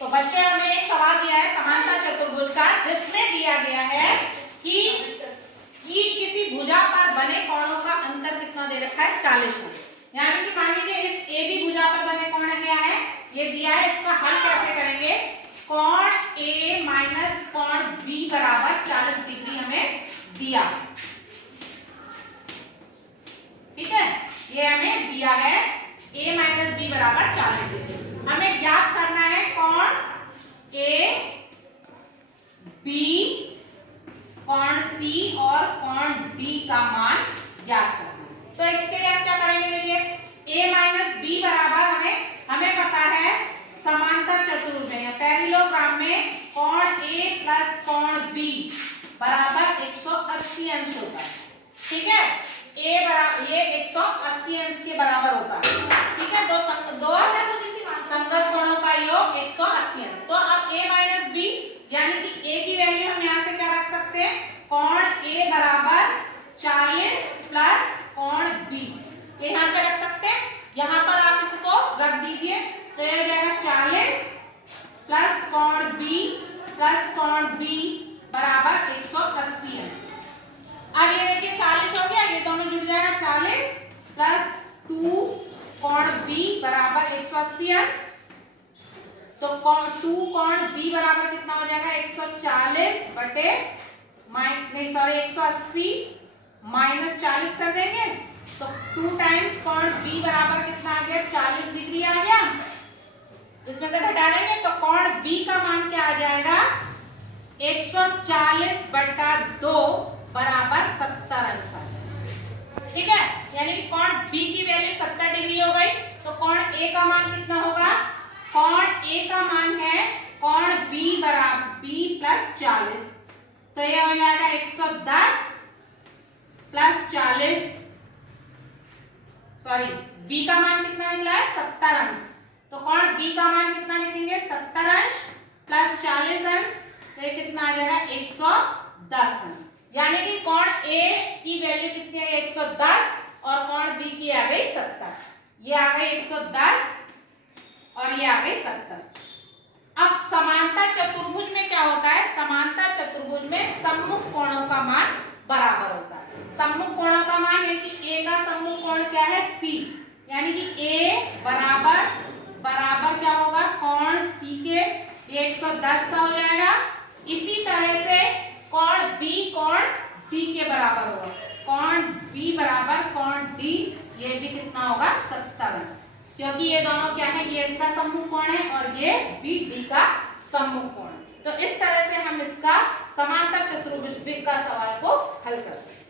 तो बच्चों हमें एक सवाल दिया है समांतर चतुर्भुज का, जिसमें दिया गया है कि किसी भुजा पर बने कोणों का अंतर कितना दे रखा है 40 है। यानी कि मान लीजिए इस ए बी भुजा पर बने कोण क्या है, ये दिया है। इसका हल कैसे करेंगे, कोण ए माइनस कोण बी बराबर 40 डिग्री हमें दिया, ठीक है। ये हमें दिया है a माइनस बी बराबर 40 डिग्री। हमें ज्ञात करना है कोण a b कोण c और कोण d का मान ज्ञात करना है। तो इसके लिए हम क्या करेंगे, देखिए a माइनस बी बराबर हमें पता है समांतर चतुर्भुज में पैरेललोग्राम में कोण a प्लस कोण b बराबर 180 अंश होता है, ठीक है। a बराबर ये 180 अंश के बराबर होता है, ठीक है। दो संगत कोणों का योग 180 अंश। तो अब a माइनस बी यानी कि a की वैल्यू हम यहाँ से क्या रख सकते हैं, कोण a बराबर 40 प्लस कोण b यहाँ से रख सकते हैं। यहाँ पर आप इसको रख दीजिए तो यह हो जाएगा 40 प्लस कोण b प्लस कोण b बराबर 180 अंश। अब ये देखिए 40 हो गया, ये दोनों जुड़ जाएगा 40 प्लस 2 कोण b बराबर 180 अंश। तो 2 कोण b बराबर कितना हो जाएगा 140 बटे 180 माइनस 40 कर देंगे तो 2 टाइम्स कोण b बराबर कितना आ गया 40 डिग्री आ गया। इसमें से घटा देंगे तो कोण b का मान क्या आ जाएगा 140 बटा 2 बराबर 70 अंश आ जाएगा, ठीक है। यानी कि कोण b की वैल्यू 70 डिग्री हो गई। तो कोण a का मान कितना होगा, कोण a का मान है कोण b बराबर b प्लस 40, तो यह हो जाएगा 110 प्लस 40, सॉरी b का मान कितना निकला है 70 अंश। तो कोण b का मान कितना लिखेंगे 70 अंश प्लस 40 अंश, तो ये कितना आ जाएगा 110 अंश। यानी कि कोण a की वैल्यू कितनी है 110 और कोण b की आ गई 70। ये आ गई 110 और ये आ गई 70। अब समांतर चतुर्भुज में क्या होता है, समांतर चतुर्भुज में सम्मुख कोणों का मान बराबर होता है। सम्मुख कोणों का मान है कि a का सम्मुख कोण क्या है c, यानी कि a बराबर क्या होगा कोण c के 110 का हो जाएगा। इसी तरह से कोण b कोण d के बराबर होगा, कोण b बराबर कोण d ये भी कितना होगा 70 अंश, क्योंकि ये दोनों क्या है, ये इसका सम्मुख कोण है और ये भी d का सम्मुख कोण है। तो इस तरह से हम इसका समांतर चतुर्भुज का सवाल को हल कर सकते हैं।